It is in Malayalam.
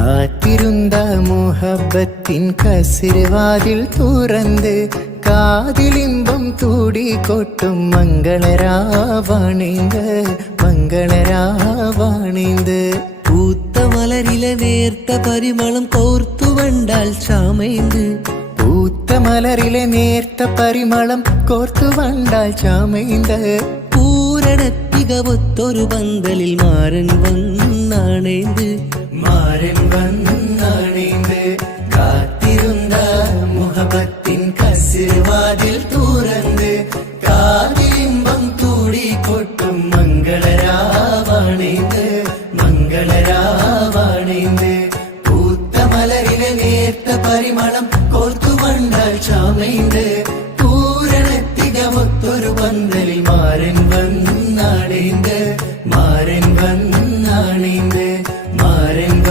കാത്തിരുന്ന മുഹബത്തിൻ കസിർവാതിൽ തുറന്ന് കാതിലിമ്പം തൂടിക്കൊട്ടും മംഗളരാവാണിന്ത് മംഗളരാവാണിന്ത്. പൂത്ത മലരിലെ നേർത്ത പരിമളം കോർത്തു വണ്ടാൽ ചാമൈന്ത്. പൂത്ത മലരിലെ നേർത്ത പരിമളം കോർത്തു വണ്ടാൽ ചാമൈന്ത്. പൂരണത്തികവൊത്തൊരു പന്തലിൽ മാരൻ വന്നാണേന്ത് മാരൻ വന്നാണേന്ത്. കാത്തിരുന്ന മുഹബത്തിൻ കസിർവാതിൽ തുറന്ന് കാതിലിമ്പം തൂടിക്കൊട്ടും മംഗളരാവാണിന്ത് മംഗളരാവാണിന്ത്. പൂത്ത മലരിലെ നേർത്ത പരിമളം കോർത്തു വണ്ടാൽ ചാമൈന്ത്.